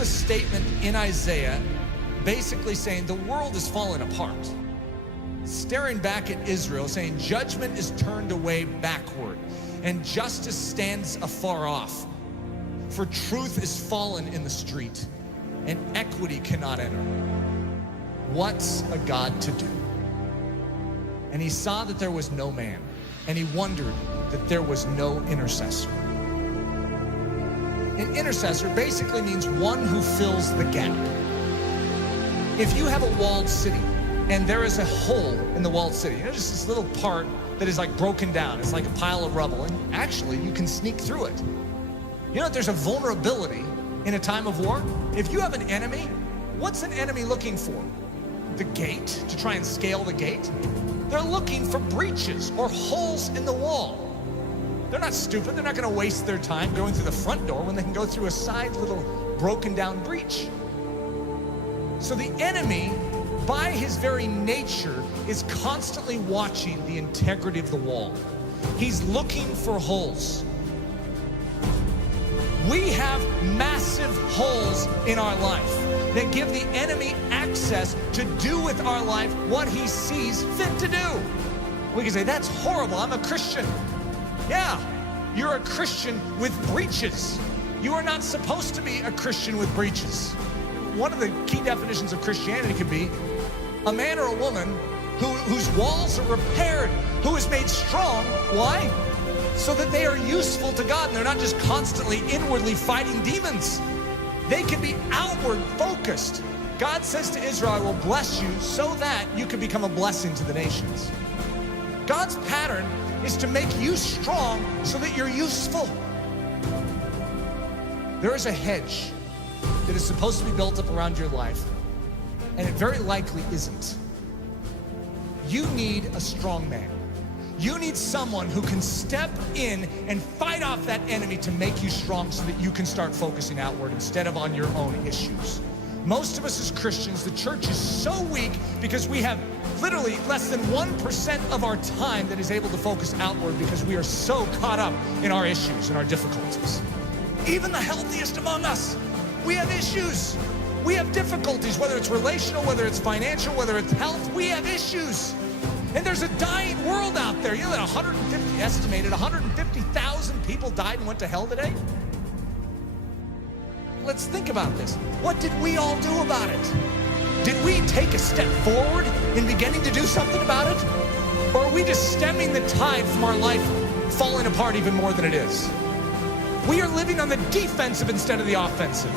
a statement in Isaiah basically saying the world is falling apart. Staring back at Israel, saying judgment is turned away backward and justice stands afar off. For truth is fallen in the street and equity cannot enter. What's a God to do? And he saw that there was no man, and he wondered that there was no intercessor. An intercessor basically means one who fills the gap. If you have a walled city and there is a hole in the walled city, just this little part that is like broken down, it's like a pile of rubble, and actually you can sneak through it. That there's a vulnerability in a time of war? If you have an enemy, what's an enemy looking for? The gate, to try and scale the gate? They're looking for breaches or holes in the wall. They're not stupid. They're not going to waste their time going through the front door when they can go through a side little broken down breach. So the enemy, by his very nature, is constantly watching the integrity of the wall. He's looking for holes. We have massive holes in our life that give the enemy access to do with our life what he sees fit to do. We can say, that's horrible, I'm a Christian. Yeah, you're a Christian with breaches. You are not supposed to be a Christian with breaches. One of the key definitions of Christianity could be a man or a woman whose walls are repaired, who is made strong. Why? So that they are useful to God and they're not just constantly inwardly fighting demons. They can be outward focused. God says to Israel, I will bless you so that you can become a blessing to the nations. God's pattern is to make you strong so that you're useful. There is a hedge that is supposed to be built up around your life, and it very likely isn't. You need a strong man. You need someone who can step in and fight off that enemy to make you strong so that you can start focusing outward instead of on your own issues. Most of us as Christians, the church is so weak because we have literally less than 1% of our time that is able to focus outward because we are so caught up in our issues and our difficulties. Even the healthiest among us, we have issues. We have difficulties, whether it's relational, whether it's financial, whether it's health, we have issues. And there's a dying world out there. You know that estimated 150,000 people died and went to hell today? Let's think about this. What did we all do about it? Did we take a step forward in beginning to do something about it? Or are we just stemming the tide from our life falling apart even more than it is? We are living on the defensive instead of the offensive.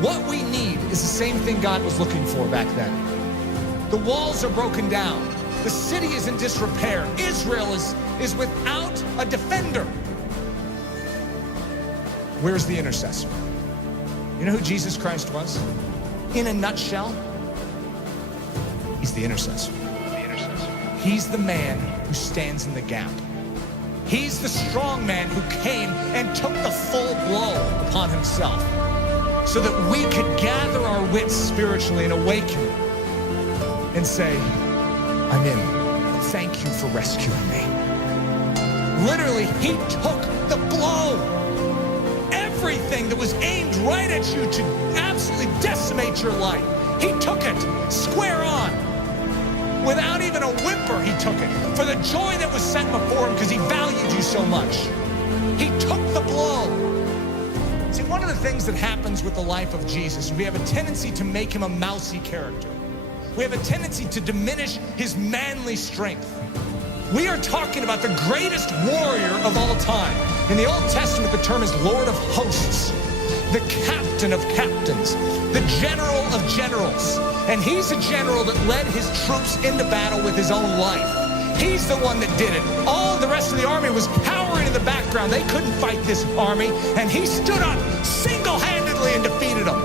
What we need is the same thing God was looking for back then. The walls are broken down. The city is in disrepair. Israel is without a defender. Where's the intercessor? You know who Jesus Christ was? In a nutshell, he's the intercessor. He's the man who stands in the gap. He's the strong man who came and took the full blow upon himself so that we could gather our wits spiritually and awaken and say, I'm in. Thank you for rescuing me. Literally, he took the blow. Everything that was aimed right at you to absolutely decimate your life, he took it square on. Without even a whimper, he took it for the joy that was set before him because he valued you so much. He took the blow. See, one of the things that happens with the life of Jesus, we have a tendency to make him a mousy character. We have a tendency to diminish his manly strength. We are talking about the greatest warrior of all time. In the Old Testament, the term is Lord of Hosts, the captain of captains, the general of generals. And he's a general that led his troops into battle with his own life. He's the one that did it. All the rest of the army was cowering in the background. They couldn't fight this army. And he stood up single-handedly and defeated them.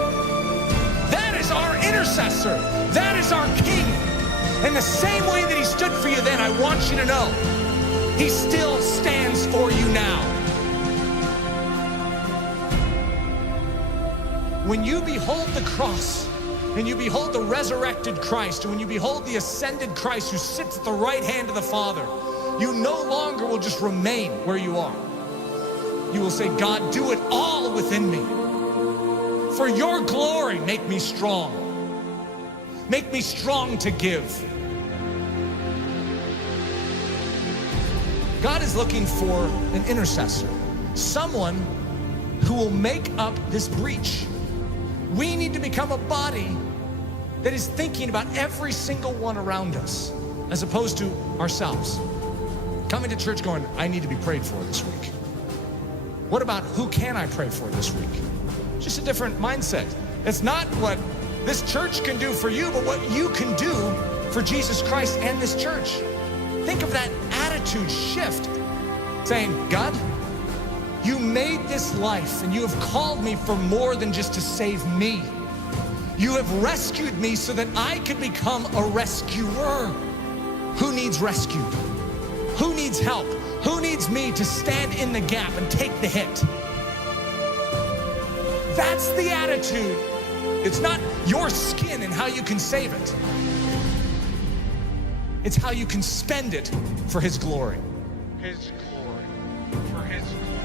That is our intercessor. That is our king. And the same way that he stood for you then, I want you to know, he still stands for you now. When you behold the cross, and you behold the resurrected Christ, and when you behold the ascended Christ who sits at the right hand of the Father, you no longer will just remain where you are. you will say, God, do it all within me. For your glory, make me strong. Make me strong to give. God is looking for an intercessor, someone who will make up this breach. We need to become a body that is thinking about every single one around us, as opposed to ourselves. Coming to church going, I need to be prayed for this week. What about who can I pray for this week? Just a different mindset. It's not what this church can do for you, but what you can do for Jesus Christ and this church. Think of that attitude shift, saying, God, you made this life and you have called me for more than just to save me. You have rescued me so that I can become a rescuer. Who needs rescued? Who needs help? Who needs me to stand in the gap and take the hit? That's the attitude. It's not your skin and how you can save it. It's how you can spend it for His glory. His glory. For His glory.